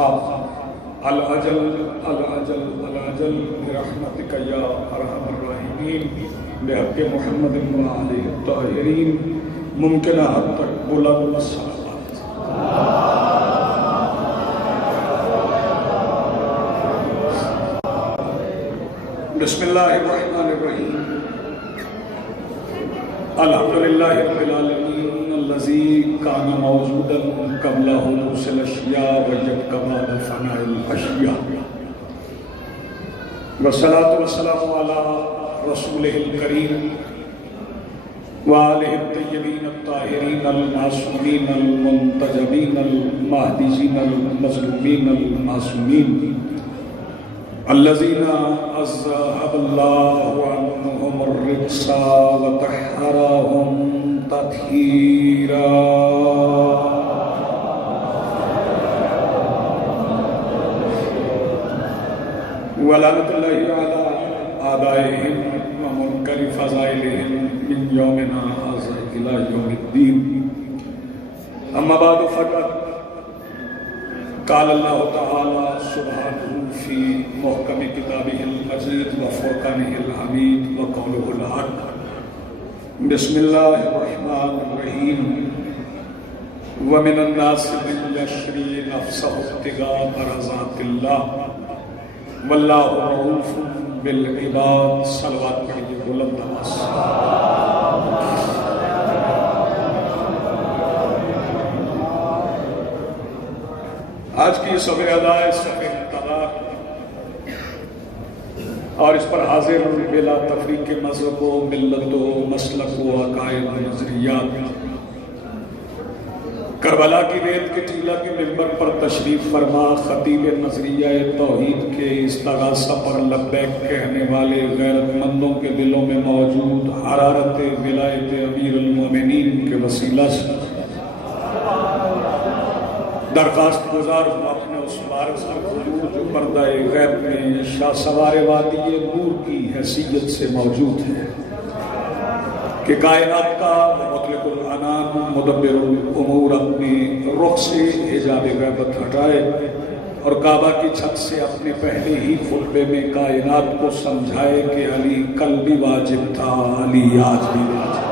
الأصحاب الأجل الأجل الأجل برحمتك يا أرحم الراحمين بحق محمد وآله الطاهرين ممکن ہے حد تک بلند صلوات. بسم اللہ الرحمن الرحیم. الحمدللہ رب العالمین الذی کان موجودا قبل حدوث الاشیاء ویبقى بعد فناء الاشیاء والصلاة والسلام علی رسولہ الکریم وآلہ الطیبین الطاہرین المعصومین المنتجبین المہدیین المظلومین المعصومین الذین اذهب اللہ عنہم الرجس وطہرہم تطہیرا. ولعنۃ اللہ علی آبائہم ومنکر فضائلہم من یومنا ھذا الی یوم الدین. اما بعد فقط قال اللہ تعالی سبحانہ فی محکم کتابہ المجید وفرقانہ الحمید وقولہ الحق. بسم اللہ الرحمن الرحیم. ومن الناس من یشری نفسہ ابتغاء مرضات اللہ واللہ رؤوف بالعباد. صلوات پڑھیے بلند آواز. آج کی صبح ادا ہے صبح انتظار اور اس پر حاضر بلا تفریق مذہب و ملت و مسلک و عقائد و نظریات کربلا کی ریت کے ٹیلہ کے ممبر پر تشریف فرما خطیب نظریہ توحید کے استغاثہ پر لبیک کہنے والے غیرت مندوں کے دلوں میں موجود حرارت ولایت امیر المومنین کے وسیلہ سے درخواست گزار ہوں اپنے اس وارث حضور جو پردہ غیب میں شاہ سوار وادی نور کی حیثیت سے موجود ہے کہ کائنات کا مطلق العنان مدبر الامور اپنے رخ سے حجاب غیبت ہٹائے اور کعبہ کی چھت سے اپنے پہلے ہی خطبے میں کائنات کو سمجھائے کہ علی کل بھی واجب تھا، علی آج بھی واجب.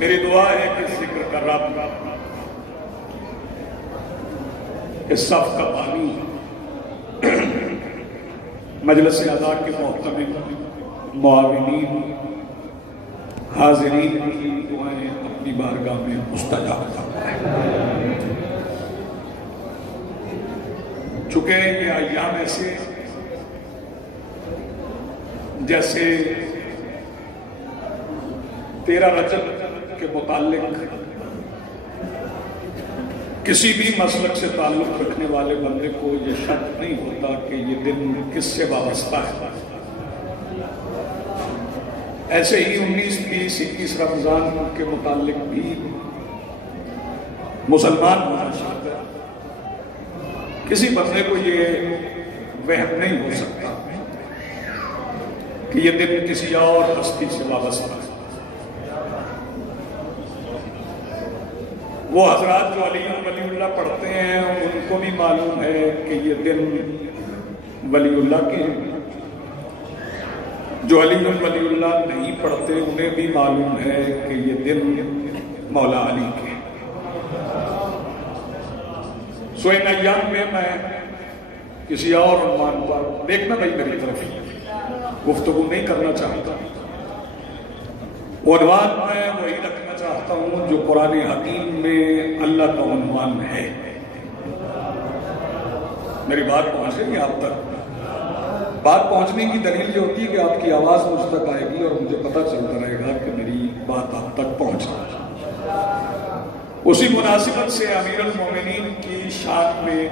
میری دعا ہے کہ ذکر کر رہا اس صف کا پانی مجلس اعضاء کے محترم معاونین حاضرین کی دعائیں اپنی بارگاہ میں مستجاب فرمائے. چونکہ یہ ایام ایسے جیسے 13 رجب کے متعلق کسی بھی مسلک سے تعلق رکھنے والے بندے کو یہ شک نہیں ہوتا کہ یہ دن کس سے وابستہ ہے. ایسے ہی 19، 20، 21 رمضان کے متعلق بھی مسلمان ہونا چاہتا ہے. کسی بندے کو یہ وہم نہیں ہو سکتا کہ یہ دن کسی اور ہستی سے وابستہ ہے. وہ حضرات جو علی ولی اللہ پڑھتے ہیں ان کو بھی معلوم ہے کہ یہ دن ولی اللہ کے ہیں. جو علی ولی اللہ نہیں پڑھتے انہیں بھی معلوم ہے کہ یہ دن مولا علی کے ہیں. سو ان ایام میں کسی اور عنوان پر دیکھنا بھائی میری طرف گفتگو نہیں کرنا چاہتا. عنوان میں وہی رکھنا چاہتا ہوں جو قرآن حکیم میں اللہ کا عنوان ہے. میری بات پہنچ گئی آپ تک. بات پہنچنے کی دلیل یہ ہوتی ہے کہ آپ کی آواز مجھ تک آئے گی اور مجھے پتہ چلتا رہے گا کہ میری بات آپ تک پہنچ رہی ہے. اسی مناسبت سے امیر المومنین کی شان میں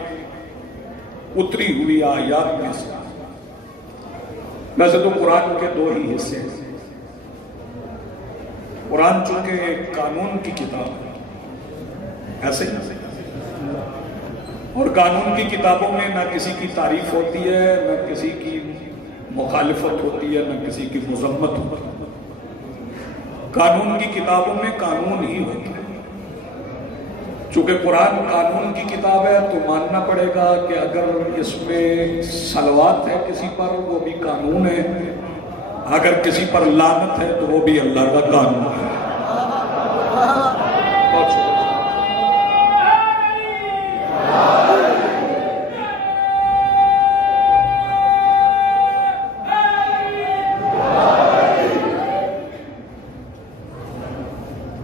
اتری ہوئی آیات میں سے ویسے تو قرآن کے 2 ہی حصے ہیں. قرآن چونکہ ایک قانون کی کتاب ہے ایسے اور قانون کی کتابوں میں نہ کسی کی تعریف ہوتی ہے نہ کسی کی مخالفت ہوتی ہے نہ کسی کی مذمت ہوتی ہے. قانون کی کتابوں میں قانون ہی ہوتا ہے. چونکہ قرآن قانون کی کتاب ہے تو ماننا پڑے گا کہ اگر اس میں صلوات ہے کسی پر وہ بھی قانون ہے، اگر کسی پر لعنت ہے تو وہ بھی اللہ کا قانون ہے. بہت شکریہ.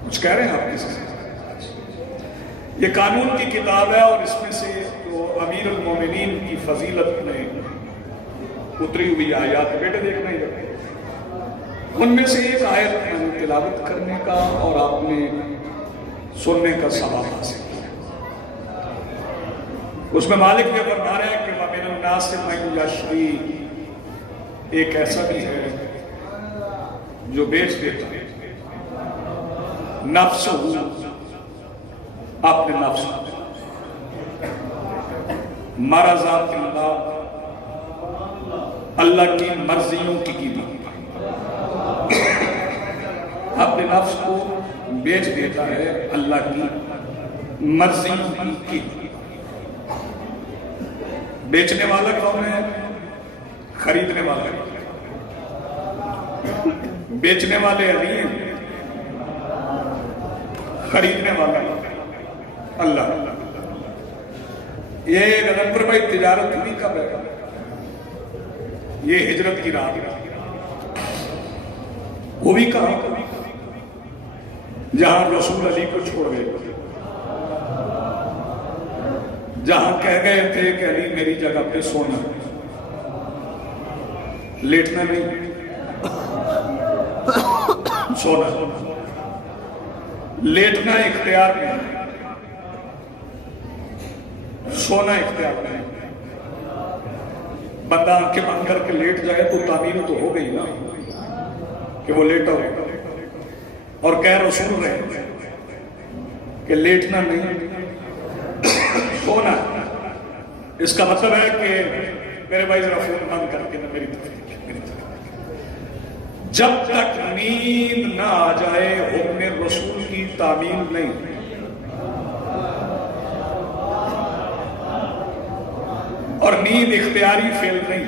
کچھ کہہ رہے ہیں آپ کسی سے؟ یہ قانون کی کتاب ہے، اور اس میں سے جو امیر المومنین کی فضیلت میں اتری ہوئی آیات بیٹے دیکھنا ہی رکھے، ان میں سے ایک آیت میں نے تلاوت کرنے کا اور آپ نے سننے کا ثواب حاصل کیا. اس میں مالک یہ فرما رہا ہے کہ وَمِنَ النَّاسِ مَن يَشْرِي، ایک ایسا بھی ہے جو بیچ دیتا ہے نفس اپنے نفس مرضات اللہ، اللہ کی مرضیوں کی قیمت، اپنے نفس کو بیچ دیتا ہے اللہ کی مرضیوں کی قیمت. بیچنے والا کون ہے؟ خریدنے والا. بیچنے والے نہیں ہیں، خریدنے والا اللہ. یہ نومبر بھائی تجارت ہوئی کب ہے؟ یہ ہجرت کی رات وہ بھی کہاں؟ جہاں رسول علی کو چھوڑ گئے، جہاں کہہ گئے تھے کہ علی میری جگہ پہ سونا، لیٹنا نہیں، سونا. لیٹنا اختیار نہیں، سونا اختیار نہیں. بندہ آنکھیں بند کر کے لیٹ جائے تو تعمیر تو ہو گئی نا کہ وہ لیٹا ہو، اور کہہ رسول رہے کہ لیٹنا نہیں، سونا. اس کا مطلب ہے کہ میرے بھائی ذرا فون بند کر کے نا میری طرف جب تک نیند نہ آ جائے حکم رسول کی تعمیل نہیں. اور نیند اختیاری فعل نہیں.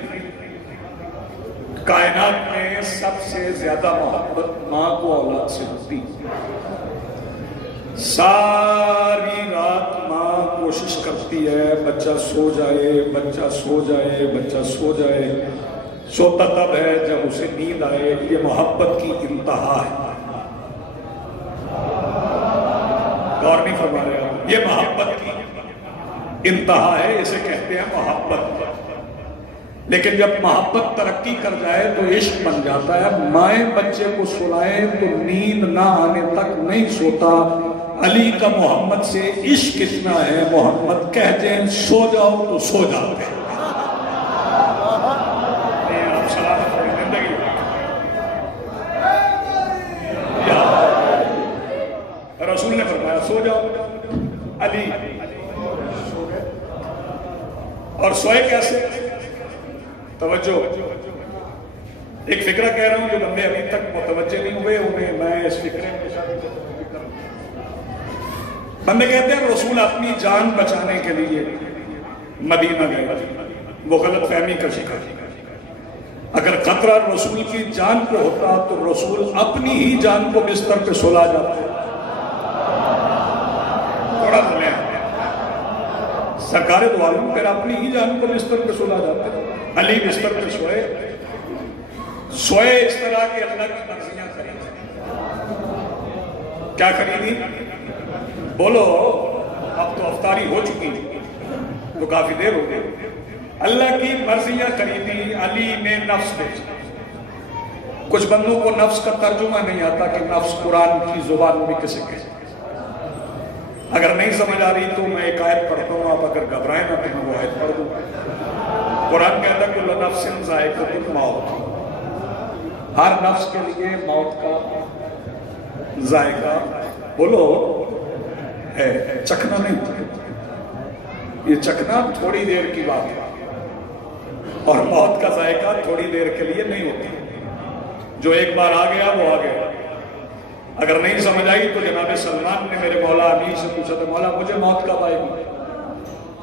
کائنات میں سب سے زیادہ محبت ماں کو اولاد سے ہوتی. ساری رات ماں کوشش کرتی ہے بچہ سو جائے، بچہ سو جائے، بچہ سو جائے. سوتا تب ہے جب اسے نیند آئے. یہ محبت کی انتہا ہے. غور نہیں فرما رہے آپ؟ یہ محبت کی انتہا ہے، اسے کہتے ہیں محبت. لیکن جب محبت ترقی کر جائے تو عشق بن جاتا ہے. مائیں بچے کو سلائیں تو نیند نہ آنے تک نہیں سوتا. علی کا محمد سے عشق کتنا ہے، محمد کہہ دیں سو جاؤ تو سو جاتے ہیں. رسول نے فرمایا سو جاؤ. علی سو گئے. اور سوئے کیسے؟ توجہ، ایک فکرہ کہہ رہا ہوں جو بندے ابھی تک متوجہ نہیں ہوئے انہیں میں اس فکرے میں بندے کہتے ہیں رسول اپنی جان بچانے کے لیے مدینہ گئے. وہ غلط فہمی کا شکار. اگر خطرہ رسول کی جان کو ہوتا تو رسول اپنی ہی جان کو بستر پہ سلا جاتے. تھوڑا سنیں، سرکار دو عالم پھر اپنی ہی جان کو بستر پہ سلا جاتے. علی بستر پہ سوئے اس طرح کہ اللہ کی مرضیاں خریدیں. کیا خریدی؟ بولو. اب تو افطاری ہو چکی تو کافی دیر ہو گئی. اللہ کی مرضیاں خریدی. علی نے نفس بیچا. کچھ بندوں کو نفس کا ترجمہ نہیں آتا کہ نفس قرآن کی زبان میں کسے کہے. اگر نہیں سمجھ آ رہی تو میں ایک آیت پڑھتا ہوں، آپ اگر گھبرائیں نا تو میں وہ آیت پڑھ دوں. قرآن کہتا ہے کل نفس ذائقۃ الموت. ہر نفس کے لیے موت کا ذائقہ بولو ہے، چکھنا نہیں. یہ چکھنا تھوڑی دیر کی بات ہے اور موت کا ذائقہ تھوڑی دیر کے لیے نہیں ہوتا. جو ایک بار آ گیا وہ آ گیا. اگر نہیں سمجھ آئی تو جناب سلمان نے میرے مولا امیر سے پوچھا تھا مولا مجھے موت کب آئے گی؟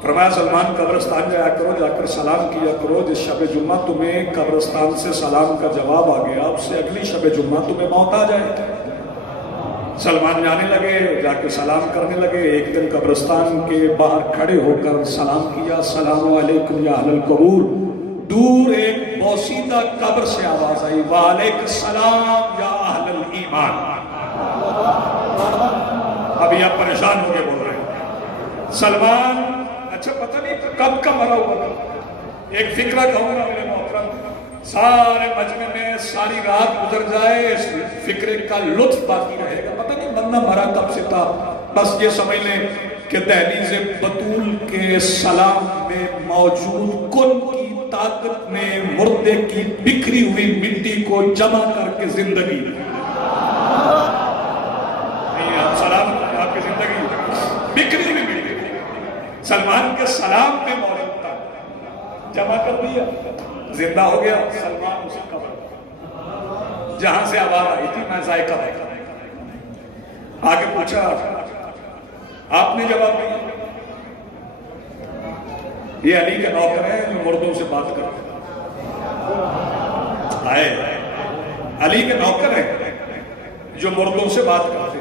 فرمایا سلمان قبرستان جایا کرو، جا کر سلام کیا کرو، جس شب جمعہ تمہیں قبرستان سے سلام کا جواب آ گیا اب سے اگلی شب جمعہ تمہیں موت آ جائے۔ سلمان جانے لگے، جا کے سلام کرنے لگے۔ ایک دن قبرستان کے باہر کھڑے ہو کر سلام کیا، السلام علیکم یا اہل القبور۔ دور ایک بوسیدہ قبر سے آواز آئی، وعلیکم السلام یا اہل الایمان۔ ابھی آپ پریشان ہو کے بول رہے ہیں سلمان اچھا پتہ نہیں کب کا مرا ہوا تھا۔ ایک فکرہ کہوں گا میرے محترم، سارے مجمع میں ساری رات گزر جائے اس فکرے کا لطف باقی رہے گا۔ پتہ نہیں بندہ مرا کب سے تھا، بس یہ سمجھ لیں کہ دہلیز بطول کے سلام میں موجود کن کی طاقت نے مردے کی بکھری ہوئی مٹی کو جمع کر کے زندگی دی۔ سلام آپ کی زندگی بکھری ہوئی مٹی سلمان کے سلام پہ موجود تھا، جمع کر دیا، زندہ ہو گیا۔ سلمان اسی قبر جہاں سے آواز آئی تھی میں ذائقہ آگے پوچھا، آپ نے جواب دیا یہ علی کے نوکر ہیں جو مردوں سے بات کرتے آئے، علی کے نوکر ہیں جو مردوں سے بات کرتے۔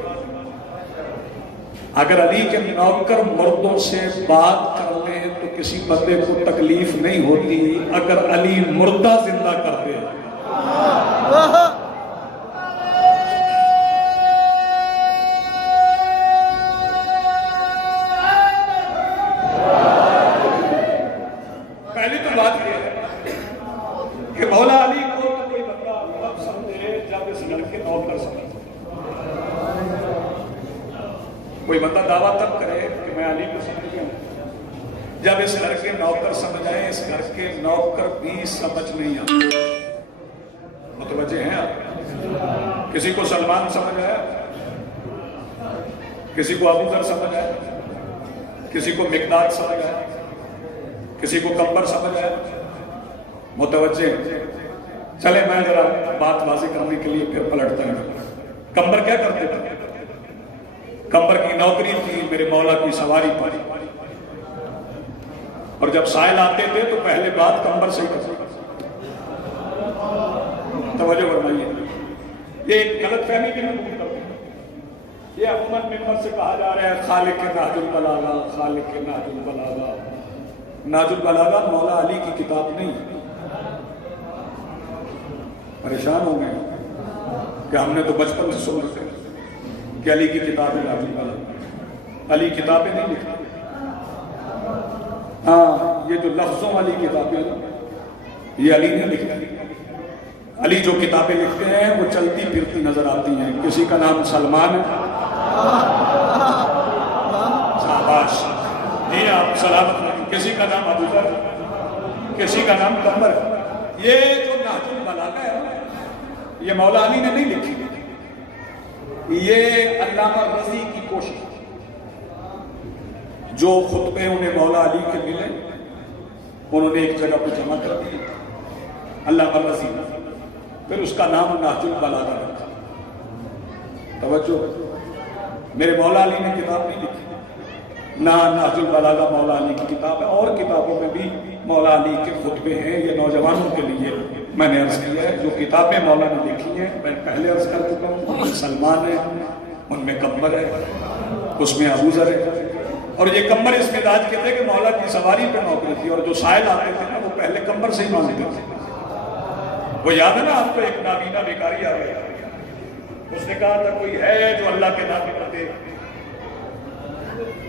اگر علی کے نوکر مردوں سے بات کر لیں تو کسی بندے کو تکلیف نہیں ہوتی، اگر علی مردہ زندہ کر دے پہلی تو بات یہ ہے کہ مولا علی کو کوئی بندہ تب سمجھے جب اس لڑکے نوکر سمجھے۔ کوئی بندہ دعویٰ تب کرے کہ میں علی کو سمجھ گیا جب اس گھر کے نوکر سمجھ آئے، اس گھر کے نوکر بھی سمجھ نہیں آتے۔ متوجہ ہیں آپ؟ کسی کو سلمان سمجھ آیا، کسی کو ابو ذر سمجھ آیا، کسی کو مقداد سمجھ آیا، کسی کو کمبر سمجھ آیا۔ متوجہ چلے میں ذرا بات واضح کرنے کے لیے پھر پلٹتا ہوں۔ کمبر کیا کرتے تھے؟ کمبر کی نوکری تھی میرے مولا کی سواری پر، اور جب سائل آتے تھے تو پہلے بات کمبر سے ہی کرتے۔ توجہ فرمائیے، یہ ایک غلط فہمی بھی نہیں کرتے۔ یہ عموماً ممبر سے کہا جا رہا ہے خالق نہج البلاغہ، خالق نہج البلاغہ۔ نہج البلاغہ مولا علی کی کتاب نہیں۔ پریشان ہو گئے کہ ہم نے تو بچپن سے سن رہے کہ علی کی کتابیں نہج البلاغہ، علی کتابیں نہیں لکھا۔ ہاں، یہ جو لفظوں والی کتابیں یہ علی نہیں لکھتے۔ علی جو کتابیں لکھتے ہیں وہ چلتی پھرتی نظر آتی ہیں۔ کسی کا نام سلمان ہے، شاباش جی آپ سلامت رہیں، کسی کا نام ابو ذر، کسی کا نام کمبر۔ یہ جو نہج البلاغہ ہے یہ مولا علی نے نہیں لکھی، یہ علامہ رضی کی کوشش۔ جو خطبے انہیں مولا علی کے ملے انہوں نے ایک جگہ پہ جمع کر دیے، علامہ رضی، پھر اس کا نام نہج البلاغہ رکھا۔ توجہ، میرے مولا علی نے کتاب نہیں لکھی، نہ نہج البلاغہ مولا علی کی کتاب ہے، اور کتابوں میں بھی مولا علی کے خطبے ہیں۔ یہ نوجوانوں کے لیے میں نے عرض کیا ہے، جو کتابیں مولا نے لکھی ہیں میں پہلے عرض کر چکا ہوں، ان میں سلمان ہے، ان میں کمبر ہے، اس میں ابو ذر ہے۔ اور یہ کمبر اس مزاج کے تھے کہ مولا کی سواری پہ نوکری تھی، اور جو سائل آتے تھے نا وہ پہلے کمبر سے ہی مانگتے تھے۔ وہ یاد ہے نا آپ کو، ایک نابینا بیکاری آ گیا، اس نے کہا تھا کوئی ہے جو اللہ کے نام پہ دے،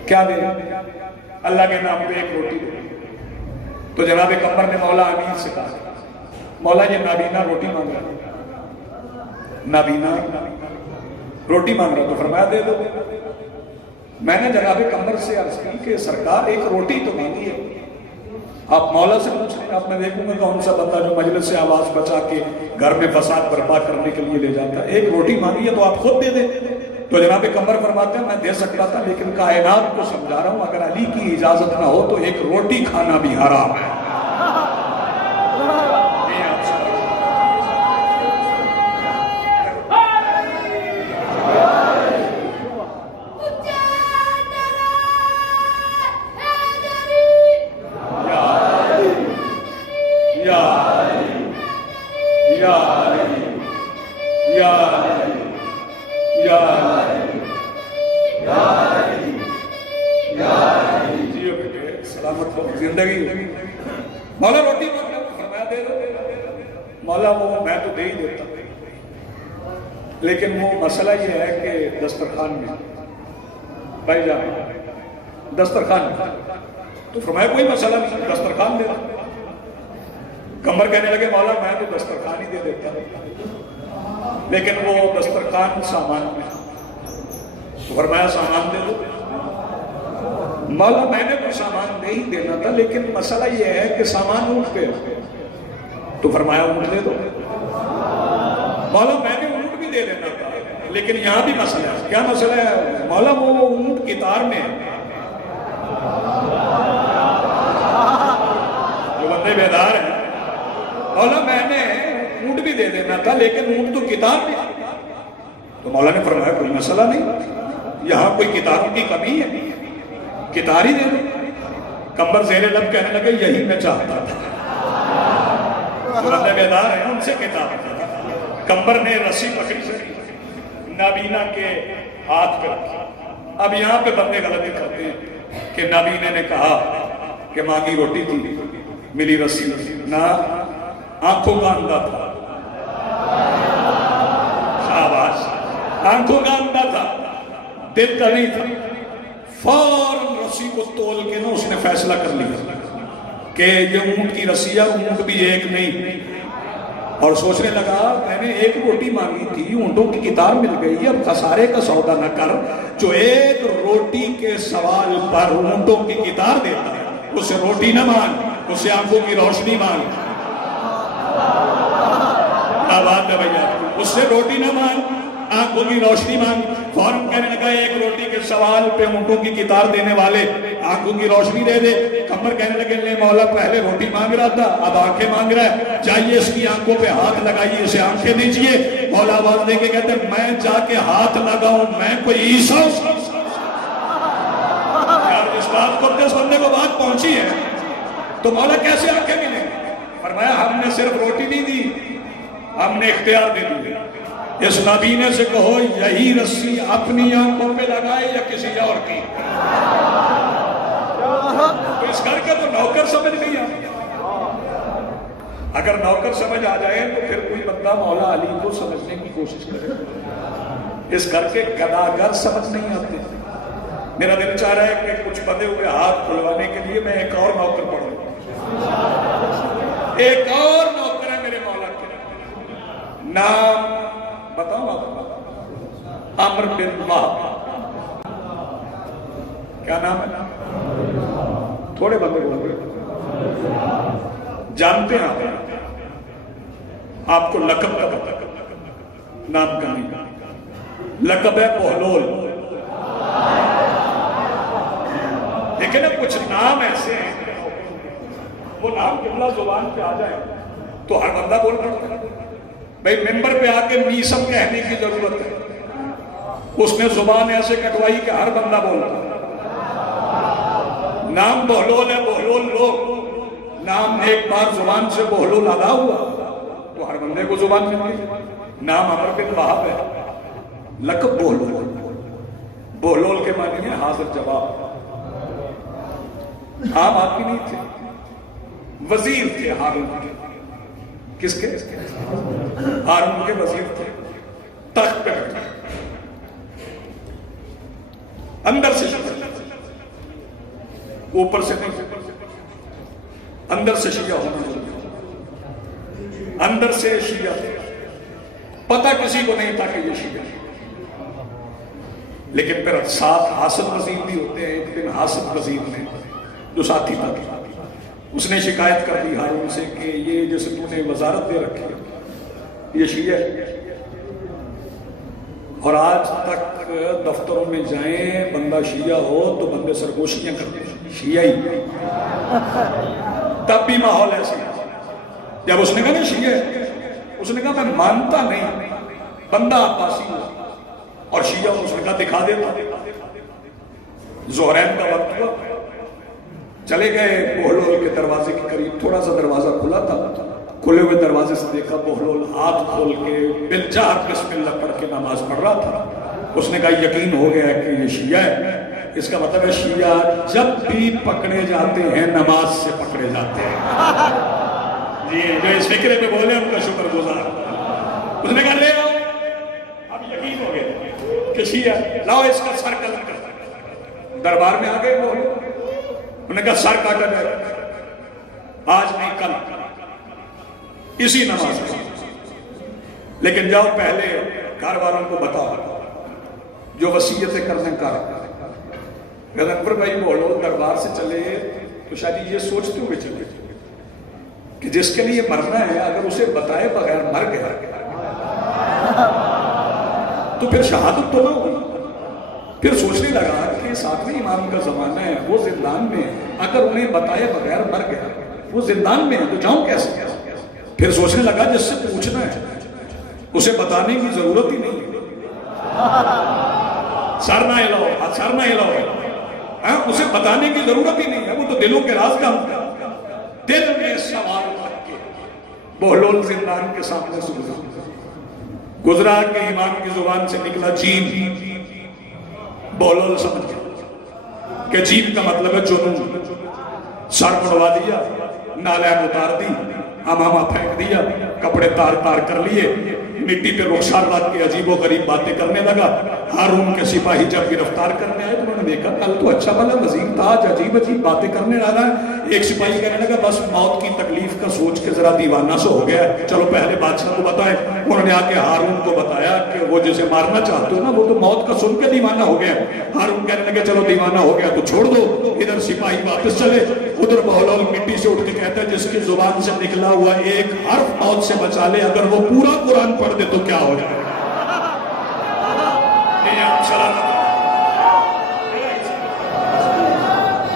کیا دے؟ اللہ کے نام پہ ایک روٹی دے۔ تو جناب کمبر نے مولا امیر سے کہا مولا یہ نابینا روٹی مانگ رہا، نابینا روٹی مانگ رہا، تو فرمایا دے دو۔ میں نے جناب کمبر سے عرض کی کہ سرکار ایک روٹی تو مانگی ہے، آپ مولا سے پوچھ لیں، آپ میں دیکھوں گا کون سا بندہ جو مجلس سے آواز بچا کے گھر میں فساد برپا کرنے کے لیے لے جاتا ہے۔ ایک روٹی مانگی ہے تو آپ خود دے دیں۔ تو جناب کمبر فرماتے ہیں میں دے سکتا تھا، لیکن کائنات کو سمجھا رہا ہوں اگر علی کی اجازت نہ ہو تو ایک روٹی کھانا بھی حرام ہے۔ یا یا جیو بیٹے سلامت ہو زندگی ہو. مولا روٹی فرمایا دے دو. مولا وہ میں تو دے ہی دیتا لیکن وہ مسئلہ یہ ہے کہ دسترخوان میں بھائی جان دسترخوان میں تو فرمایا کوئی مسئلہ نہیں دسترخوان دے دو. کمر کہنے لگے مولا میں تو دسترخوان ہی دے دیتا لیکن وہ دسترخوان سامان میں تو فرمایا سامان دے دو. مولا میں نے کوئی سامان نہیں دینا تھا لیکن مسئلہ یہ ہے کہ سامان اونٹ پہ تو فرمایا اونٹ دے دو. مولا میں نے اونٹ بھی دے دینا تھا لیکن یہاں بھی مسئلہ ہے. کیا مسئلہ ہے مولا؟ وہ اونٹ قطار میں جو بندے بیدار ہیں مولا میں نے اونٹ بھی دے دینا تھا لیکن اونٹ تو قطار میں. تو مولا نے فرمایا کوئی مسئلہ نہیں یہاں کوئی قطاروں کی کمی ہے قطار ہی دے دو. کمبر زیر لب کہنے لگے یہی میں چاہتا تھا. جو بندے بیدار ہیں ان سے قطار. کمبر نے رسی پکڑی سے نابینا کے ہاتھ پہ رکھی. اب یہاں پہ بندے غلطی کرتے ہیں کہ نابینا نے کہا کہ مانگی روٹی تھی ملی رسی نہ آنکھوں کا اندھا تھا. شاباش. آنکھوں کا اندھا تھا دل کا نہیں تھا. فوراً رسی کو تول کے نا اس نے فیصلہ کر لیا کہ یہ اونٹ کی رسی ہے اونٹ بھی ایک نہیں. اور سوچنے لگا میں نے ایک روٹی مانگی تھی اونٹوں کی قطار مل گئی اب خسارے کا سودا نہ کر. جو ایک روٹی کے سوال پر اونٹوں کی قطار دیتا ہے اسے روٹی نہ مانگ اسے آنکھوں کی روشنی مانگ. بات ہے بھیا اس سے روٹی نہ مانگ آنکھوں کی روشنی مانگ. فوراً کہنے لگا ایک روٹی کے سوال پہ اونٹوں کی قطار دینے والے آنکھوں کی روشنی دے دے. کمر کہنے لگے لے مولا پہلے روٹی مانگ رہا تھا اب آنکھیں مانگ رہا ہے جائیے اس کی آنکھوں پہ ہاتھ لگائیے اسے آنکھیں دیجیے. مولا آواز دے کے کہتے میں جا کے ہاتھ لگاؤں میں کوئی عیسیٰ یار اس بات کو دس بندے کو بات پہنچی ہے تو مولا کیسے آنکھیں ملیں؟ فرمایا ہم نے صرف روٹی نہیں دی ہم نے اختیار دے دی. اس نابینے سے کہو یہی رسی اپنی آنکھوں پہ لگائے یا کسی اور کی. تو اس گھر کا تو نوکر سمجھ نہیں آتا. اگر نوکر سمجھ آ جائے تو پھر کوئی بندہ مولا علی کو سمجھنے کی کوشش کرے. اس گھر کے گداگر سمجھ نہیں آتے. میرا دل چاہ رہا ہے کہ کچھ بندے ہوئے ہاتھ کھلوانے کے لیے میں ایک اور نوکر پڑھوں. ایک اور نوکر ہے میرے مولا کے نام بتاؤں آپ عمر بن وہب. کیا نام ہے؟ تھوڑے بندے بول رہے جانتے ہیں آپ کو لقب کا پتہ نام کا نہیں. لقب ہے بہلول. لیکن اب کچھ نام ایسے ہیں وہ نام قبلہ زبان پہ آ جائے تو ہر بندہ بول رہا ہے. بھئی ممبر پہ آ کے میسم کہنے کی ضرورت ہے. اس نے زبان ایسے کٹوائی کہ ہر بندہ بول رہا ہے. نام بہلول ہے بہلول لو. نام ایک بار زبان سے بہلول ادا ہوا تو ہر بندے کو زبان مل گئی. نام عمر بن وہب ہے لقب بہلول. بہلول کے معنی ہے حاضر جواب. عام آدمی نہیں تھے وزیر تھے ہارون کے. کس کے؟ ہارون کے وزیر تھے. تخت پہ بیٹھے اندر سے اوپر سے نہیں اندر سے شیعہ ہونا. اندر سے شیعہ تھے. پتہ کسی کو نہیں تھا کہ یہ شیعہ. لیکن پھر ساتھ حاسد وزیر بھی ہوتے ہیں. ایک دن حاسد وزیر نے جو ساتھی تھا اس نے شکایت کر دی ہارون سے کہ یہ جیسے تو نے وزارت دے رکھی ہے یہ شیعہ ہے. اور آج تک دفتروں میں جائیں بندہ شیعہ ہو تو بندے سرگوشیاں کرتے ہیں شیعہ ہی. تب بھی ماحول ایسے جب اس نے کہا نا شیعہ ہے اس نے کہا میں مانتا نہیں بندہ عباسی ہو اور شیعہ اس نے کہا دکھا دیتا. ظہرین کا وقت ہوا چلے گئے بہلول کے دروازے کے قریب. تھوڑا سا دروازہ کھلا تھا کھلے ہوئے دروازے سے دیکھا بہلول ہاتھ کھول کے بالجہر بسم اللہ پڑھ کے نماز پڑھ رہا تھا۔ اس نے کہا یقین ہو گیا کہ یہ شیعہ ہے۔ اس کا مطلب ہے شیعہ جب بھی پکڑے جاتے ہیں نماز سے پکڑے جاتے ہیں۔ جی جو اس فکرے پہ بولے ان کا شکر گزار۔ اس نے کہا لے آؤ، اب یقین ہو گیا کہ شیعہ، لاؤ اس کا سر قلم کر۔ دربار میں آ گئے وہ، انہوں نے کہا سر کاٹا جائے، آج نہیں کل اسی نماز میں، لیکن جاؤ پہلے گھر والوں کو بتاؤ جو وصیتیں کرنے کا۔ اگر اکبر بھائی بولو دربار سے چلے تو شاید یہ سوچتے ہوئے چلے کہ جس کے لیے مرنا ہے اگر اسے بتائے بغیر مر گیا تو پھر شہادت تو نہ ہوئی۔ پھر سوچنے لگا کہ ساتویں امام کا زمانہ ہے، وہ زندان میں ہے، اگر انہیں بتائے بغیر مر گیا، وہ زندان میں ہے تو جاؤں کیسے؟ پھر سوچنے لگا جس سے پوچھنا ہے اسے بتانے کی ضرورت ہی نہیں ہے، سر نہ ہلاؤ، سر نہ ہلاؤ، اسے بتانے کی ضرورت ہی نہیں ہے، وہ تو دلوں کے راز جانتا ہے۔ دل میں سوال رکھ کے بہلول زندان کے سامنے سے گزرا کہ امام کی زبان سے نکلا جین۔ بہلول سمجھ گیا کہ جین کا مطلب ہے جنون۔ سر مڑوا دیا، نالین اتار دی، امامہ پھینک دیا، کپڑے تار تار کر لیے، مٹی پہ رخسار رکھ کے عجیب و غریب باتیں کرنے لگا۔ ہارون کے سپاہی جب گرفتار کرنے آئے تو انہوں نے دیکھا کل تو اچھا بھلا وزیر تھا، آج عجیب عجیب باتیں کرنے لگا ہے۔ ایک سپاہی کہنے لگا بس موت کی تکلیف کا سوچ کے ذرا دیوانہ سا ہو گیا ہے، چلو پہلے بادشاہ کو بتائیں۔ انہوں نے آ کے ہارون کو بتایا کہ وہ جسے مارنا چاہتے ہو نا وہ تو موت کا سن کے دیوانہ ہو گیا۔ ہارون کہنے لگے چلو دیوانہ ہو گیا تو چھوڑ دو۔ ادھر سپاہی واپس چلے، ادھر بہلول مٹی سے اٹھ کے کہتا ہے جس کی زبان سے نکلا ہوا ایک حرف موت سے بچا لے، اگر وہ پورا قرآن پڑھ دے تو کیا ہو جائے؟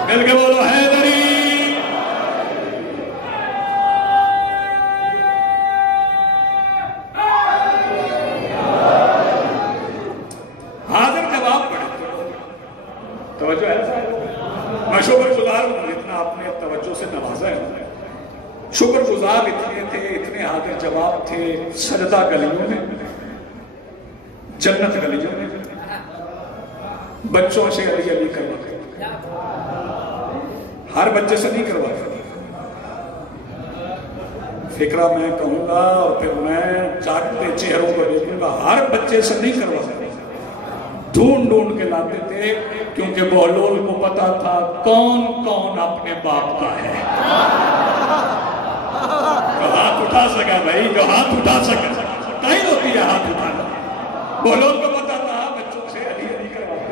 مل کے بولو حیدری۔ حاضر جواب پڑھے، توجہ ہے؟ میں شکر گزار ہوں اتنا آپ نے توجہ سے نوازا ہے۔ شکر گزار اتنے تھے، اتنے حاضر جواب تھے، سجدہ گلیوں میں، جنت گلیوں میں، بچوں سے علی علی کرواتے، ہر بچے سے نہیں کرواتے۔ فکرہ میں کہوں گا اور پھر میں چاہتے چہروں کو دیکھوں گا، ہر بچے سے نہیں کرواتے، ڈھونڈ ڈھونڈ کے لاتے تھے، کیونکہ بہلول کو پتا تھا کون کون اپنے باپ کا ہے۔ جو ہاتھ اٹھا سکا بھائی، جو ہاتھ اٹھا سکا، کہیں ہوتی ہے ہاتھ اٹھانا۔ بہلول کو پتا تھا بچوں سے علی علی کرواتے،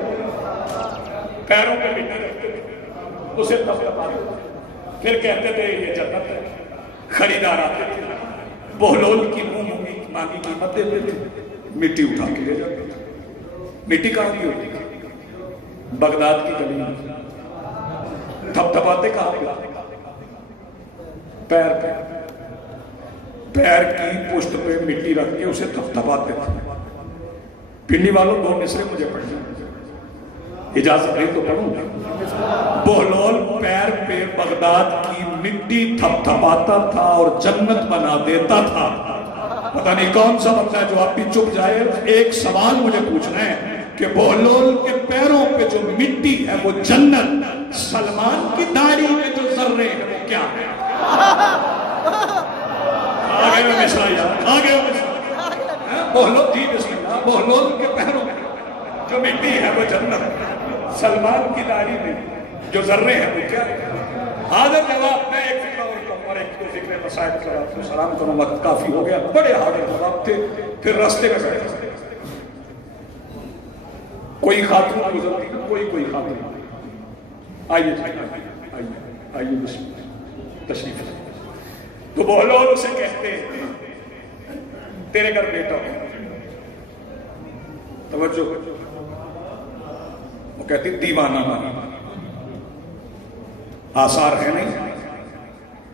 پیروں پہ مٹی رکھتے تھے، اسے تفلپاتے، پھر کہتے تھے یہ جنت ہے۔ خریدار آتے تھے، بہلول کی منہ مانگی قیمت دیتے تھے، مٹی اٹھا کے لے جاتے تھے۔ مٹی کہاں کی ہوتی تھی؟ بغداد کی گلی میں۔ تھپ تھپاتے کہاں پہ؟ پیر پہ، پیر کی پشت پہ مٹی رکھ کے اسے تھپ تھپاتے تھے۔ پنڈی والوں دو نسرے مجھے پڑھنا، اجازت نہیں تو پڑھوں گا۔ بہلول پیر پہ بغداد کی مٹی تھپ تھپاتا تھا اور جنت بنا دیتا تھا۔ پتہ نہیں کون سا بندہ ہے جو آپ بھی چپ جائے۔ ایک سوال مجھے پوچھنا ہے کہ بہلول کے پیروں پہ جو مٹی ہے وہ جنت، سلمان کی داڑھی میں جو ذرے ہیں وہ کیا ہے؟ آگے میں مصرا یاد، آگے میں مصرا۔ بہلول جی بسم اللہ، بہلول کے پیروں میں جو مٹی ہے وہ جنت، سلمان کی داڑھی میں جو ذرے ہیں وہ کیا ہے؟ حاضر جواب میں ایک فکر اور ایک دو فکر مسائل پر آپ کو سلام کروں، وقت کافی ہو گیا، بڑے حاضر جواب تھے۔ پھر راستے میں بیٹھے، کوئی خاتون گزرتی، کوئی خاتون، آئیے آئیے بسم اللہ تشریف لائیے۔ تو بہلول اسے کہتے تیرے گھر بیٹا ہو، توجہ، وہ کہتی دیوانہ مانا، آثار ہے نہیں،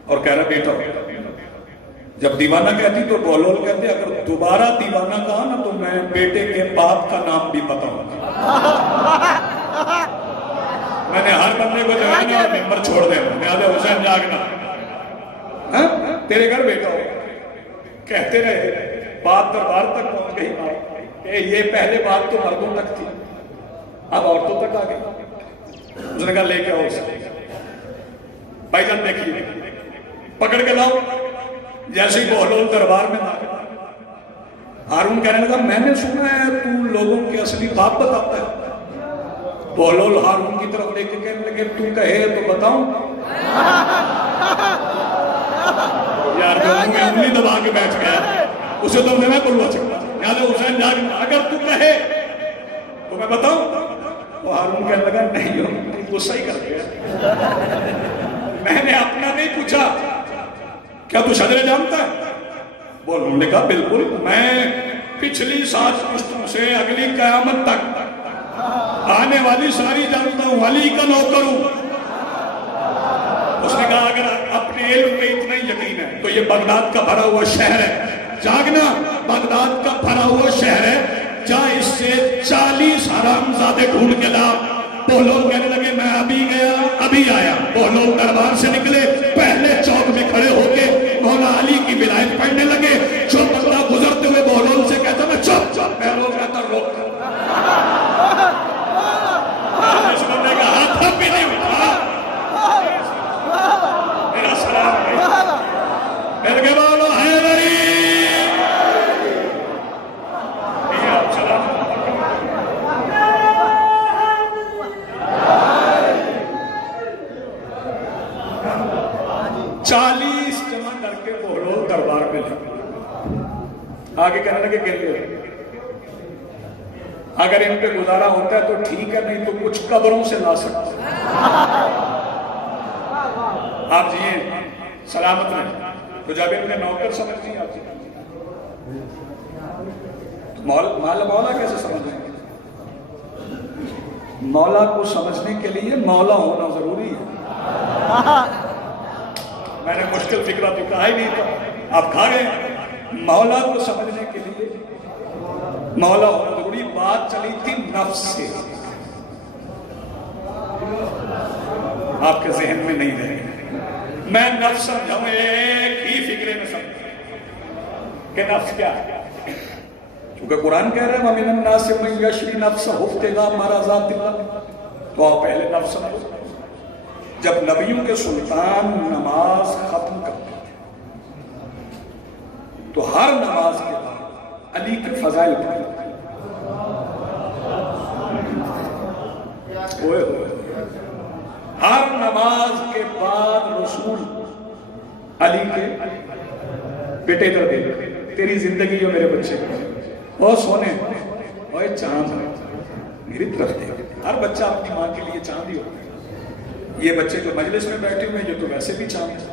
اور کہہ رہا بیٹا ہو۔ جب دیوانہ کہتی تو بہلول کہتے اگر دوبارہ دیوانہ کہا نا تو میں بیٹے کے باپ کا نام بھی بتاؤں گا۔ میں نے ہر بندے کو جگانا اور ممبر چھوڑ دینا، لہذا حسین جاگنا۔ تیرے گھر بیٹا ہو. کہتے رہے، بات دربار تک پہنچ گئی کہ یہ پہلے بات تو مردوں تک تھی، اب عورتوں تک آ گئی. اس نے کہا لے کے آؤ اسے. بھائی جان دیکھیے، پکڑ کے لاؤ. جیسے ہی بہلول دربار میں آ گیا، ہارون کہنے لگا میں نے سنا ہے تو لوگوں کے اصلی باپ بتاتا ہے. بہلول ہارون کی طرف لے کے کہنے لگے تو کہے تو بتاؤں. یار جو منہ میں انگلی دبا کے بیٹھ گیا اسے تو میں بولوا سکتا. یاد ہے حسین جاگ، اگر تو کہے تو میں بتاؤں. تو ہارون کہنے لگا نہیں ہو، غصہ ہی کر گیا. میں نے اپنا نہیں پوچھا، کیا تو شجرے جانتا ہے؟ بولنے نے کہا بالکل، میں پچھلی 7 پشتوں سے اگلی قیامت تک آنے والی ساری جانتا ہوں، علی کا نوکر ہوں. اس نے کہا اگر اپنے علم میں اتنا ہی یقین ہے تو یہ بغداد کا بھرا ہوا شہر ہے. جاگنا، بغداد کا بھرا ہوا شہر ہے، جا اس سے 40 حرامزادے ڈھونڈ کے لا. بہلول کہنے لگے میں ابھی گیا ابھی آیا. بہلول دربار سے نکلے، پہلے چوک میں کھڑے ہو کے مولا علی کی ولایت پڑھنے لگے. جو بندہ گزرتے ہوئے بہلول سے کہتا میں چپ چپ، بہلول کہتا روک. اس بندے کا ہاتھ اب بھی نہیں اٹھا. میرا سلام ہے. پھر کے بولو حیدری. چالیس جمع کر کے بہلول دربار میں لے آگے کہنے لگے گن لے، اگر ان پہ گزارا ہوتا ہے تو ٹھیک ہے، نہیں تو کچھ قبروں سے لا سکتے. آپ جی سلامت رہیں. تو جب ان نے نوکر سمجھ لیا آپ جی، مولا کیسے سمجھ لیں گے؟ مولا کو سمجھنے کے لیے مولا ہونا ضروری ہے. میں نے مشکل فکرہ تو کہا ہی نہیں تھا، آپ کھا گئے. مولا کو سمجھنے کے لیے مولا ہونا ضروری. بات چلی تھی نفس سے، آپ کے ذہن میں نہیں رہے. میں نفس سمجھاؤں، ایک ہی فکرے میں سمجھاؤں کہ نفس کیا ہے. کیونکہ قرآن کہہ رہے ہیں وَمِنَ النَّاسِ مَن يَشْرِي نَفْسَهُ ابْتِغَاءَ مَرْضَاتِ اللَّهِ. تو آپ پہلے نفس سمجھو. جب نبیوں کے سلطان نماز ختم کرتے تو ہر نماز کے بعد علی کے فضائل پڑھتے. ہر نماز کے بعد رسول علی کے بیٹے ادھر دے تیری زندگی جو میرے بچے اور سونے اور چاند میری طرف دے. ہر بچہ اپنی ماں کے لیے چاند ہی ہوتا ہے. یہ بچے جو مجلس میں بیٹھے ہوئے یہ تو ویسے بھی چاند ہیں.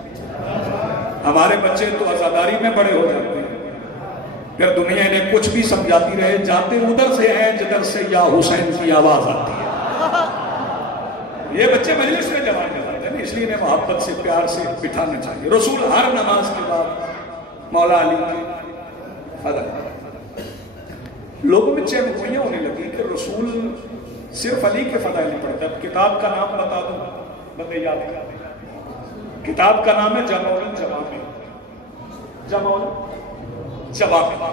ہمارے بچے تو عزاداری میں بڑے ہو جاتے ہیں، پھر دنیا انہیں کچھ بھی سمجھاتی رہے، جاتے ادھر سے ہیں جدھر سے یا حسین کی آواز آتی ہے. یہ بچے مجلس میں جوان جاتے ہیں، اس لیے انہیں محبت سے پیار سے بٹھانا چاہیے. رسول ہر نماز کے بعد مولا علی کی فضائل. لوگوں میں چین گوئیاں ہونے لگی کہ رسول صرف علی کے فضائل نہیں پڑھتا. کتاب کا نام بتا دو، بندے یاد کر. کتاب کا نام ہے جمع الجوامع. جمع الجوامع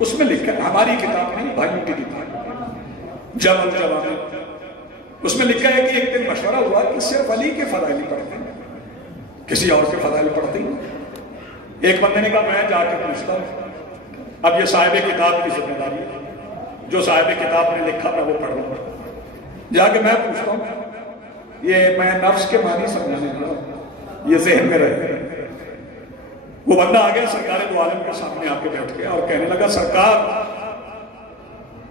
اس میں لکھا ہے، ہماری کتاب نہیں بھائیوں کی کتاب جمع الجوامع. اس میں لکھا ہے کہ ایک دن مشورہ ہوا کہ صرف علی کے فضائل نہیں پڑھتے، کسی اور کے فضائل پڑھتے ہیں. ایک بندے نے کہا میں جا کے پوچھتا ہوں. اب یہ صاحب کتاب کی ذمہ داری ہے، جو صاحب کتاب نے لکھا میں وہ پڑھ رہا ہوں. جا کے میں پوچھتا ہوں، یہ میں نفس کے معنی سمجھانے لگا، یہ ذہن میں رہے. وہ بندہ آ گیا سرکار دو عالم کے سامنے آ کے بیٹھ گیا اور کہنے لگا سرکار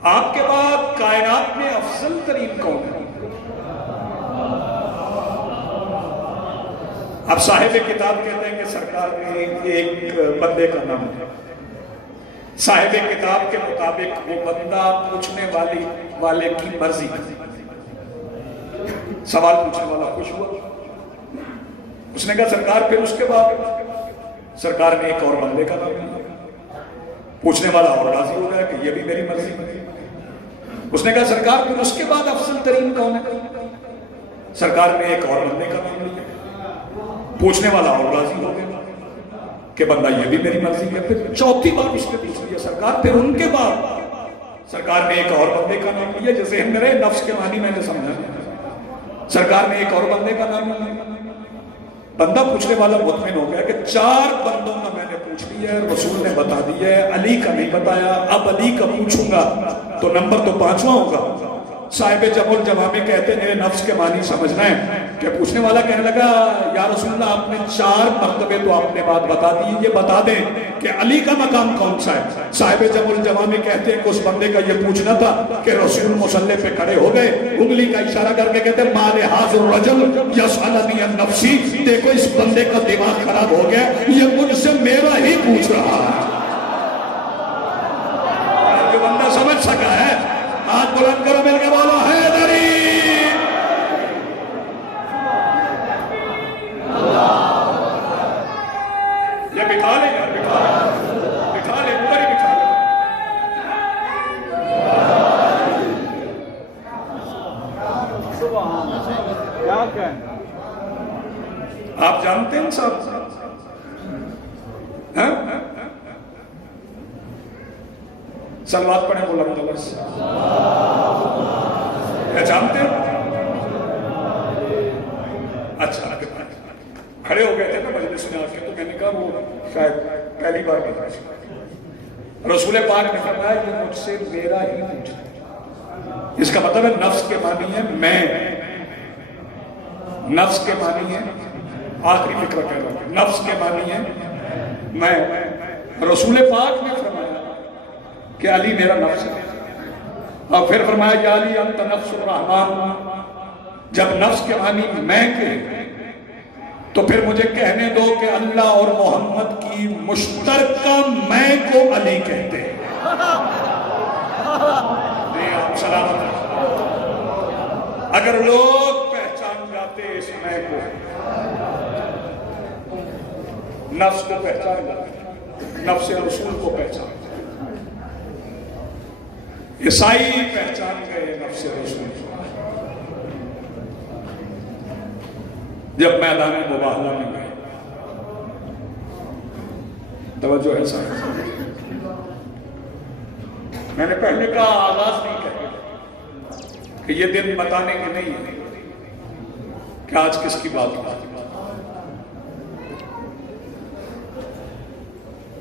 آپ کے بعد کائنات میں افضل ترین کون ہے؟ اب صاحب کتاب کہتے ہیں کہ سرکار نے ایک بندے کا نام ہے. صاحب کتاب کے مطابق وہ بندہ پوچھنے والے کی مرضی کا سوال پوچھنے والا خوش ہوا. اس نے کہا سرکار پھر اس کے بعد سرکار نے ایک اور بندے کا نام لیا. پوچھنے والا اور راضی ہو گیا کہ یہ بھی میری مرضی ہے. اس نے کہا سرکار پھر اس کے بعد افضل ترین کون ہے؟ سرکار نے ایک اور بندے کا نام لیا. پوچھنے والا اور راضی ہو گیا. کہ بندہ یہ بھی میری مرضی ہے. پھر چوتھی بار اس نے پوچھ لیا سرکار. پھر ان کے بعد سرکار نے ایک اور بندے کا نام لیا. جیسے میرے نفس کے معنی میں نے سمجھا, سرکار نے ایک اور بندے کا نام لیا. بندہ پوچھنے والا مطمئن ہو گیا کہ 4 بندوں کا میں نے پوچھ لیا ہے, رسول نے بتا دیا ہے, علی کا نہیں بتایا. اب علی کا پوچھوں گا تو نمبر تو 5واں ہوگا. صاحب جمع الجوامع کہتے ہیں میرے نفس کے معنی سمجھنا ہے. کہ پوچھنے والا کہنے لگا یا رسول اللہ آپ نے 4 مرتبے تو آپ نے بات بتا دی, یہ بتا دیں کہ علی کا مقام کون سا ہے. صاحب جمع الجوامع کہتے ہیں کہ اس بندے کا یہ پوچھنا تھا کہ رسول مصلی پہ کھڑے ہو گئے, انگلی کا اشارہ کر کے کہتے ہیں مال حاضر رجل یسألنی عن نفسی. دیکھو اس بندے کا دماغ خراب ہو گیا, یہ مجھ سے میرا ہی پوچھ رہا ہے. جو بندہ سمجھ سکا ہے ہاتھ بلند کرو, مل کے بولو حیدری. یہ بٹھا لے یار, بٹھا لے اوپر ہی بٹھا لے. کیا کہیں آپ جانتے ہیں صاحب سلوات پڑھیں بلند آواز سے. کیا جانتے ہیں؟ اچھا کھڑے ہو گئے تھے نا مجلس میں آ کے, تو میں نے کہا وہ شاید پہلی بار دیکھا. رسول پاک نے فرمایا یہ مجھ سے میرا ہی پوچھا. اس کا مطلب ہے نفس کے معنی ہے میں, نفس کے معنی ہے, آخری فکرہ کہہ رہا ہوں, نفس کے معنی ہے میں. رسول پاک نے فرمایا کہ علی میرا نفس ہے, اور پھر فرمایا یا علی انت نفس الرحمن. جب نفس کے معنی میں کے تو پھر مجھے کہنے دو کہ اللہ اور محمد کی مشترکہ میں کو علی کہتے ہیں. سلامت. اگر لوگ پہچان جاتے اس میں کو, نفس کو پہچان جاتے, نفس رسول کو پہچان, عیسائی پہچان گئے نفس رسول. جب میدان مباہلہ میں گئے, توجہ ہے سارے, میں نے پہلے کہا آغاز نہیں کہا کہ یہ دن بتانے کے نہیں ہے کہ آج کس کی بات ہو.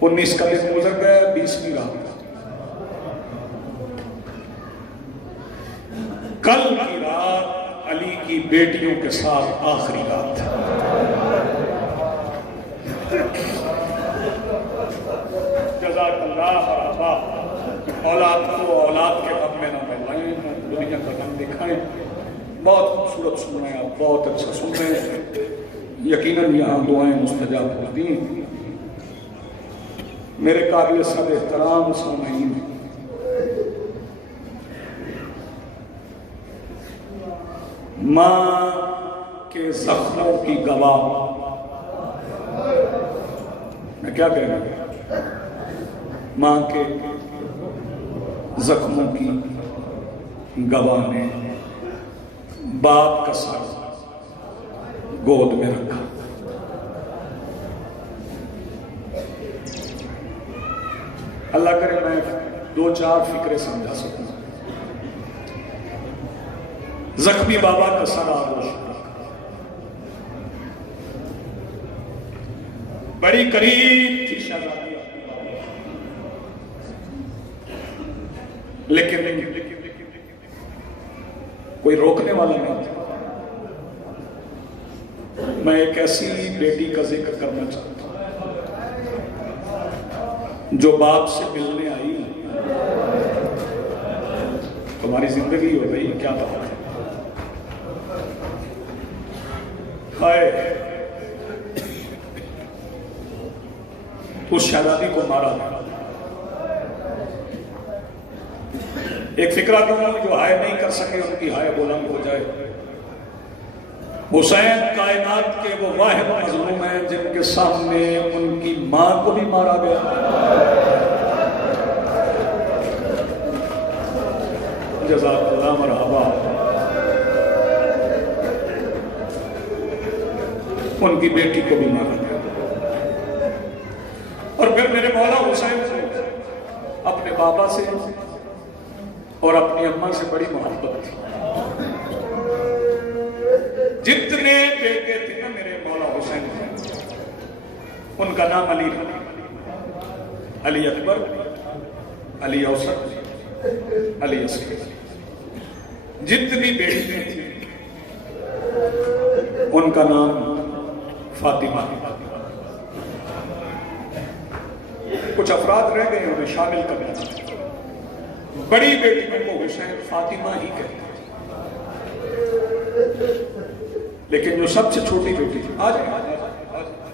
19 کا دن گزر گیا, 20ویں رات. کل کی رات علی کی بیٹیوں کے ساتھ آخری رات. جزاک اللہ برابا. اولاد کو اولاد کے غم میں نہ پہلائیں, دنیا کا غم دکھائیں. بہت خوبصورت سن رہے ہیں آپ, بہت اچھا سن رہے ہیں. یقیناً یہاں دعائیں مستجاب ہوتی ہیں. میرے قابل صد احترام سامعین, ماں کے زخموں کی گواہ, میں کیا کہہ رہا ہوں, ماں کے زخموں کی گواہ نے باپ کا سر گود میں رکھا. اللہ کرے میں 2-4 فکریں سمجھا سکوں. زخمی بابا کا سر آغوش, بڑی قریب تھی شہزادی, لیکن کوئی روکنے والا نہیں تھا. میں ایک ایسی بیٹی کا ذکر کرنا چاہتا ہوں جو باپ سے ملنے آئی. تمہاری زندگی ہو گئی, کیا بات ہے. اس شہزادی کو مارا گیا. ایک فکرہ دوں جو ہائے نہیں کر سکے ان کی ہائے بلند ہو جائے. حسین کائنات کے وہ واحد مظلوم ہیں جن کے سامنے ان کی ماں کو بھی مارا گیا. جزاک اللہ مرحبا. ان کی بیٹی کو بھی مارا گیا. بابا سے اور اپنی اماں سے بڑی محبت تھی. جتنے بیٹے تھے نا میرے مولا حسین کے، ان کا نام علی تھا. علی اکبر، علی اوسط، علی اصغر. جتنی بیٹیاں تھیں ان کا نام فاطمہ. کچھ افراد رہ گئے انہیں شامل کرنا. بڑی بیٹیوں کو حسین فاطمہ ہی کہتے ہیں، لیکن جو سب سے چھوٹی بیٹی تھی، آ جائیں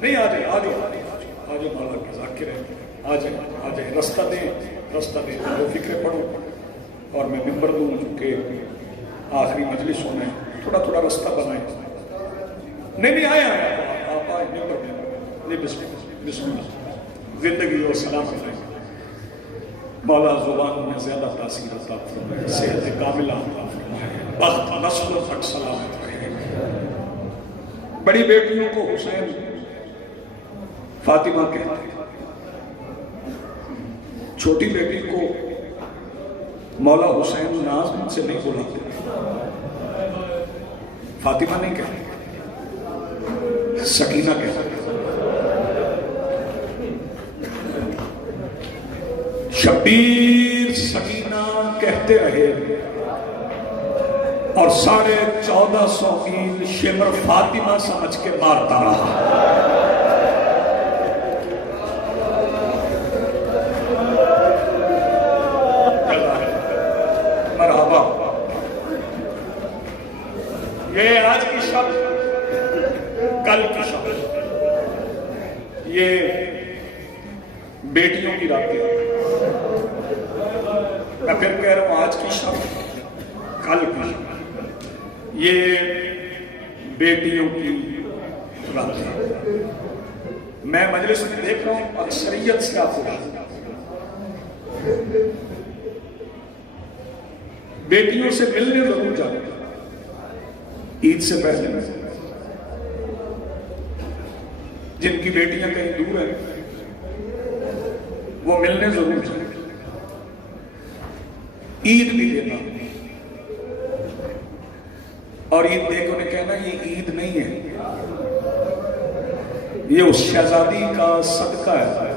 نہیں آ جائیں، آ جائیں مولا کے ذاکر ہیں، آ جائیں رستہ دیں دو فکریں پڑھو اور میں ممبر دوں کہ آخری مجلس ہونا ہے، تھوڑا رستہ بنائیں. نہیں آئے آپ آئے ممبر میں. بسم اللہ. زندگی اور سلامت رہے. مولا زبان میں زیادہ تاثیر عطا فرمائے، صحت کاملہ عطا فرمائے، بخت نسل تک سلامت رہے. بڑی بیٹیوں کو حسین فاطمہ کہتے ہیں، چھوٹی بیٹی کو مولا حسین نام سے نہیں بلاتے، فاطمہ نہیں کہتے، سکینہ کہتے. شبیر سکینہ کہتے رہے اور 1450 میل شمر فاطمہ سمجھ کے مارتا رہا. مرحبا. یہ آج کی شب، کل کی شب، یہ بیٹیوں کی راتیں. میں پھر کہہ رہا ہوں آج کی شب، کل کی شب، یہ بیٹیوں کی راتیں. میں مجلس میں دیکھ رہا ہوں اکثریت سے آپ بیٹیوں سے ملنے ضرور جاتے ہیں عید سے پہلے. جن کی بیٹیاں کہیں دور ہیں وہ ملنے ضرور جاتے. عید بھی دینا اور عید دے کے انہیں کہنا یہ عید نہیں ہے، یہ اس شہزادی کا صدقہ ہے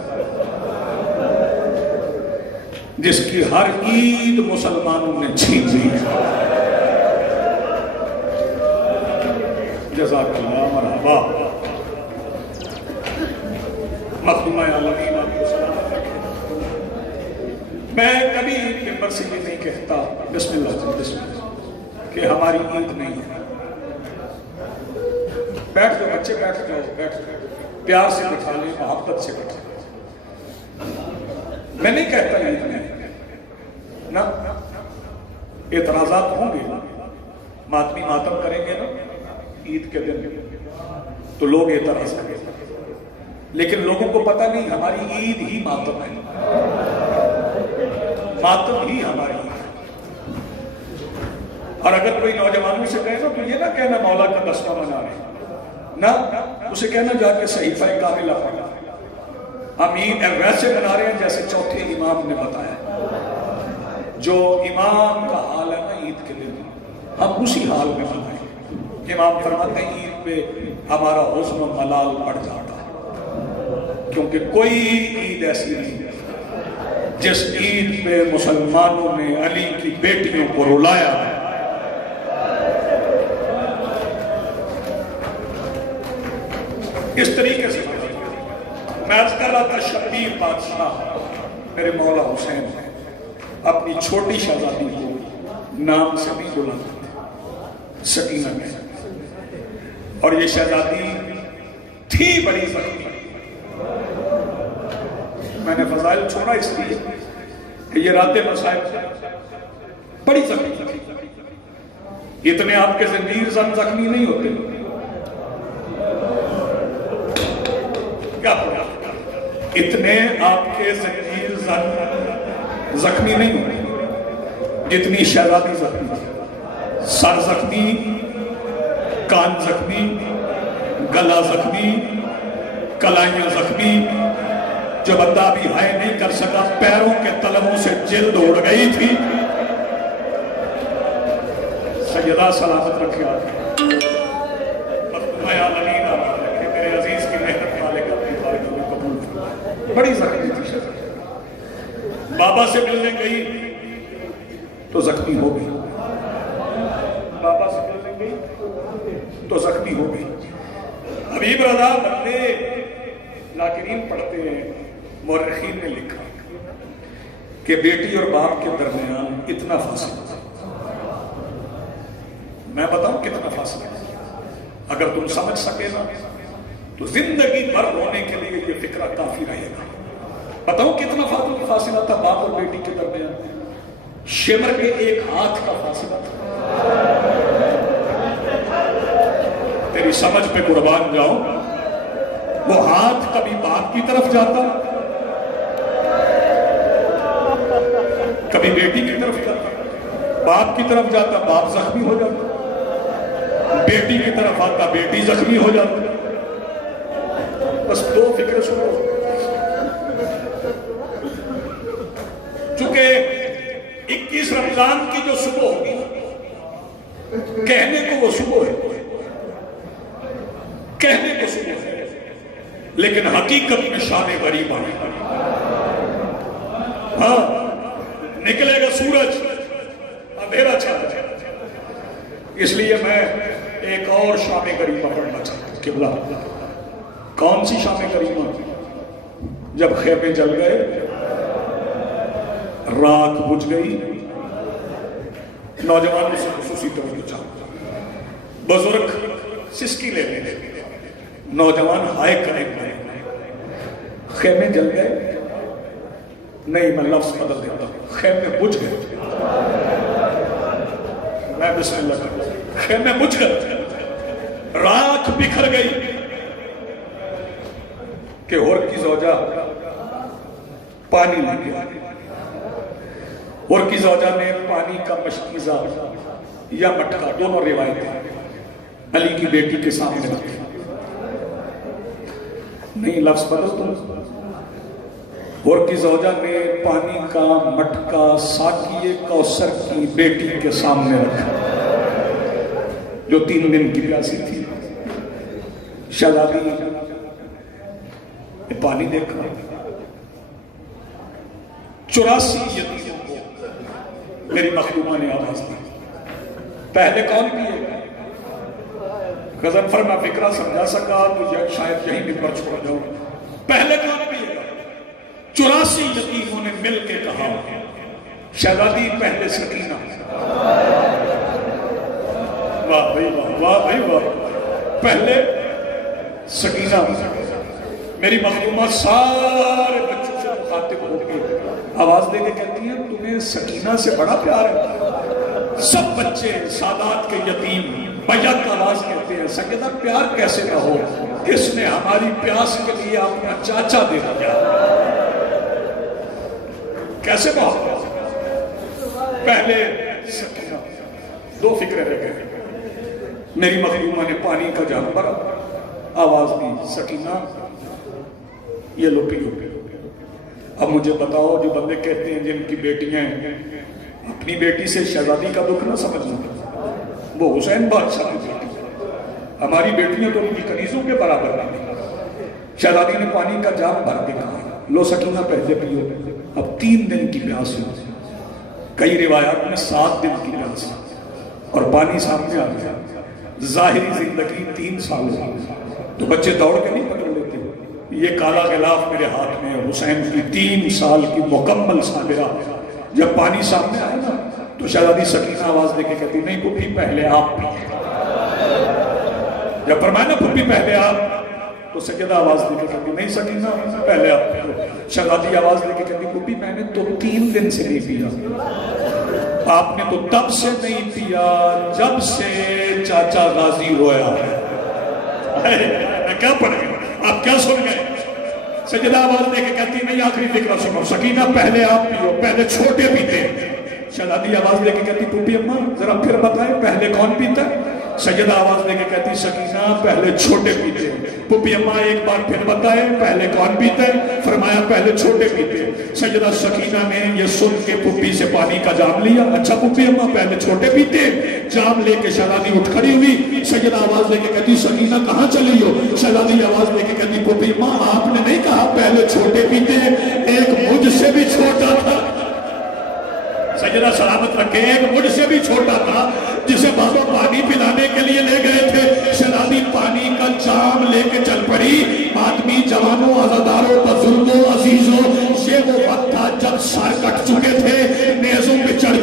جس کی ہر عید مسلمانوں نے چھین لی ہے. جزاک اللہ. مرحبا. مخدومہ عالمین آپ کو سلامت رکھے. میں کبھی ممبر سے یہ نہیں کہتا بسم اللہ کہ ہماری عید نہیں ہے. بیٹھ جاؤ بچے، بیٹھ جاؤ، پیار سے بٹھا لیں، محبت سے بٹھا لیں. میں نہیں کہتا عید نہیں نا. اعتراضات ہوں گے، ماتمی ماتم کریں گے نا عید کے دن تو لوگ اعتراض کریں گے، لیکن لوگوں کو پتہ نہیں ہماری عید ہی ماتم ہے، ماتم ہی ہماری عید ہے. اور اگر کوئی نوجوانوں سے کہے نا تو یہ نہ کہنا مولا کا دسواں منا رہے ہیں، نہ اسے کہنا جا کے صحیفہ کاملہ پڑھا. ہم عید ویسے منا رہے ہیں جیسے چوتھے امام نے بتایا. جو امام کا حال ہے نا عید کے دن، ہم اسی حال میں منائیں. امام فرماتے ہیں عید پہ ہمارا حزن و ملال بڑھ جاتا ہے، کیونکہ کوئی عید ایسی نہیں جس عید پہ مسلمانوں نے علی کی بیٹیوں کو رلایا ہے. اس طریقے سے میں عرض کر رہا تھا شبیر بادشاہ میرے مولا حسین اپنی چھوٹی شہزادی کو نام سے نہیں بلاتے تھے، سکینہ میں. اور یہ شہزادی تھی بڑی زخمی. میں نے فضائل چھوڑا اس لیے کہ یہ رات مصائب بڑی زخمی تھی. اتنے آپ کے زنجیر زن زخمی نہیں ہوتے. کیا پڑھا؟ اتنے آپ کے زنجیر زن زخمی نہیں ہوتے جتنی شہزادی زخمی تھی. سر زخمی، کان زخمی، گلا زخمی، کلائیاں زخمی، جو بندہ بھی ہائے نہیں کر سکا، پیروں کے تلووں سے جلد اڑ گئی تھی۔ سیدہ سلامت رکھے آگے مختومہ عالمین آباد رکھے، میرے عزیز کی محنت مالک اپنی بارگاہ میں قبول فرمائے۔ بڑی زخمی تھی شہزادی، بابا سے ملنے گئی تو زخمی ہو گئی، بابا سے ملنے گئی تو زخمی ہو گئی۔ حبیب رضا بندے لاکرین پڑھتے ہیں، مورخین نے لکھا کہ بیٹی اور باپ کے درمیان اتنا فاصلہ، میں بتاؤں کتنا فاصلہ ہے، اگر تم سمجھ سکے نا تو زندگی بھر رونے کے لیے یہ فکرہ کافی رہے گا۔ بتاؤں کتنا فاصلہ تھا باپ اور بیٹی کے درمیان؟ شمر کے ایک ہاتھ کا فاصلہ تھا۔ تیری سمجھ پہ قربان جاؤں، وہ ہاتھ کبھی باپ کی طرف جاتا، کبھی بیٹی کی طرف جاتا، باپ کی طرف جاتا باپ زخمی ہو جاتا، بیٹی کی طرف آتا بیٹی زخمی ہو جاتی۔ بس دو فکر سنو، چونکہ 21 رمضان کی جو صبح ہوگی، کہنے کو وہ صبح ہے، کہنے کو صبح ہے، لیکن حقیقت میں شان غریب ہے۔ ہاں، نکلے گا سورج، اندھیرا چھا جائے۔ اس لیے میں ایک اور شان غریبہ پڑھنا چاہتا ہوں۔ قبلہ، کون سی شان غریبہ؟ جب خیمے جل گئے، رات بجھ گئی، نوجوانوں سے خصوصی توجہ چاہتا، بزرگ سسکی لینے لگے، نوجوان ہائے کریں گے، خیمے جل گئے، نہیں میں لفظ بدل دیتا ہوں، خیمے بجھ گئے، میں بسم اللہ کرتا ہوں، خیمے بجھ گئے، رات بکھر گئی کہ ہور کی زوجہ پانی لے گیا، ہور کی زوجہ نے پانی کا مشکیزہ یا مٹکا، دونوں روایتیں علی کی بیٹی کے سامنے رکھی، نہیں لفظ بدل دو، اور کی زوجہ نے پانی کا مٹکا ساقی کوثر کی بیٹی کے سامنے رکھا جو 3 دن کی پیاسی تھی۔ شہزادی نے پانی دیکھا، 84 یتیموں کو میری مخدومہ نے آواز دی، پہلے کون پیے گا؟ غضنفر میں فکرہ سمجھا سکا تو شاید یہیں ممبر چھوڑ جاؤں، پہلے کون پیے گا؟ 84 یتیموں نے مل کے کہا شہزادی پہلے سکینہ۔ واہ بھائی واہ، واہ بھائی واہ، پہلے سکینہ۔ میری مخدومہ سارے بچوں سے مخاطب ہو کے آواز دے کے کہتی ہیں تمہیں سکینہ سے بڑا پیار ہے؟ سب بچے سادات کے یتیم بیعت آواز کہتے ہیں سیدہ پیار کیسے نہ ہو، اس نے ہماری پیاس کے لیے اپنا چاچا دے دیا، کیسے بہت پہلے سکینہ۔ 2 فکریں رہ گئے، میری مخدومہ نے پانی کا جام بھرا، آواز دی سکینہ یہ لو پیو۔ اب مجھے بتاؤ جو بندے کہتے ہیں جن کی بیٹیاں ہیں، اپنی بیٹی سے شہزادی کا دکھ نہ سمجھنا، وہ حسین بادشاہ کی بیٹی، ہماری بیٹیاں تو ان کی کنیزوں کے برابر نہیں۔ شہزادی نے پانی کا جام بھر کے کہا لو سکینہ پہلے پیو، اب 3 دن کی پیاس ہے، کئی روایات میں 7 دن کی پیاس ہے، اور پانی سامنے آ گیا۔ ظاہری زندگی 3 سال ہو تو بچے دوڑ کے نہیں پکڑ لیتے، یہ کالا غلاف میرے ہاتھ میں ہے، حسین کی 3 سال کی مکمل سالگرہ۔ جب پانی سامنے آئے نا تو شہزادی سکینہ آواز دے کے کہتی نہیں پھپھی پہلے آپ پیئے، جب فرمایا نا پھپھی پہلے آپ تو سیدہ آواز دے کے کہتی نہیں سکینہ پہلے آپ پیئے۔ شہزادی آواز دے کے کہتی پھپھی میں نے تو 3 دن سے نہیں پیا، آپ نے تو تب سے نہیں پیا جب سے چاچا غازی رویا ہے۔ میں کیا پڑھ گیا، آپ کیا سن گئے؟ سجدہ آواز دے کے کہتی نہیں آخری فکرہ سنو، سکینہ پہلے آپ پیو، پہلے چھوٹے پیتے۔ شہزادی آواز دے کے کہتی پھوپھی اماں ذرا پھر بتائیں پہلے کون پیتا ہے؟ سیدہ آواز دے کے کہتی سکینہ پہلے چھوٹے پیتے ہیں. پھپھی اماں ایک بار پھر بتائے پہلے کون پیتے ہیں؟ فرمایا پہلے چھوٹے پیتے ہیں. سیدہ سکینہ نے یہ سن کے پھپھی سے پانی کا جام لیا. اچھا پھپھی اماں پہلے چھوٹے پیتے ہیں. جام لے کے شہزادی اٹھ کھڑی ہوئی. سیدہ آواز دے کے کہتی سکینہ کہاں چلی ہو؟ شہزادی آواز دے کے کہتی پھپھی اماں آپ نے نہیں کہا پہلے چھوٹے پیتے ہیں؟ ایک مجھ سے بھی چھوٹا تھا. سیدہ سلامت رکھے ایک مجھ سے بھی چھوٹا تھا جسے بابا پانی پلانے کے لیے لے گئے تھے. شہزادی پانی کا جام لے کے چل پڑی. آدمی جوانوں عزاداروں بزرگوں عزیزوں یہ وہ وقت تھا جب سر کٹ چکے تھے نیزوں پہ چڑھ